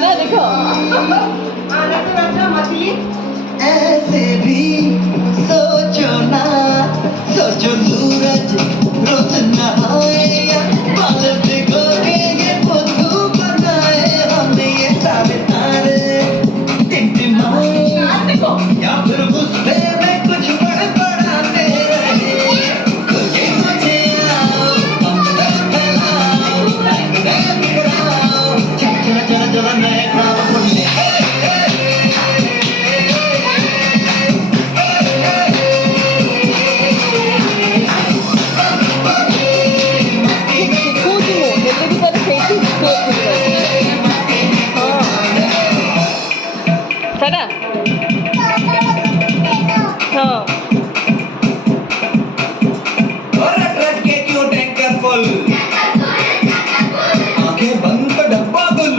ना देखो ऐसे भी सोचो ना, सोचो सूरज रोज नहाए या बाल भिगो के ये बुद्धू बनाए, हमें ये सारे तारे टिमटिमाए या फिर गुस्से में कुछ बड़बड़ाते रहे। तो ये मुझे आओ, हम सब फैलाओ, रंग दे बिखराओ, चला चला चला नए ख्वाब बुनने। Cosimo, devo di fare senti Sarà? हाँ और रख के क्यों टैंकर फुल, आंखें बंद तो डब्बा गुल,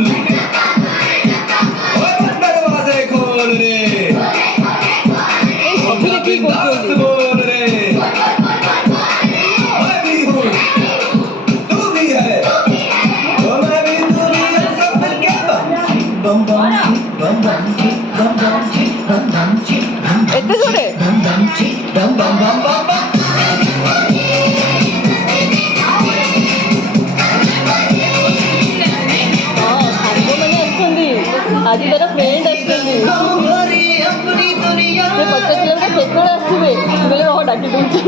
और दरवाजे खोल रे, এই সবগুলো কি बिंदास করছো बोल रे, मैं भी हूँ तू भी है, तो मैं भी तू भी हम सब मिलके बम बम बम बम बम बम बम बम এতে জোরে बम बम बम बम बम बम बम। సంగమని వస్తుంది అది తన ఫ్రెండ్ వస్తుంది हमारी अपनी दुनिया పక్క కిలోమీటర్ ఎక్కువ వస్తుంది ఇవాళ ఒక డక్కి నుంచి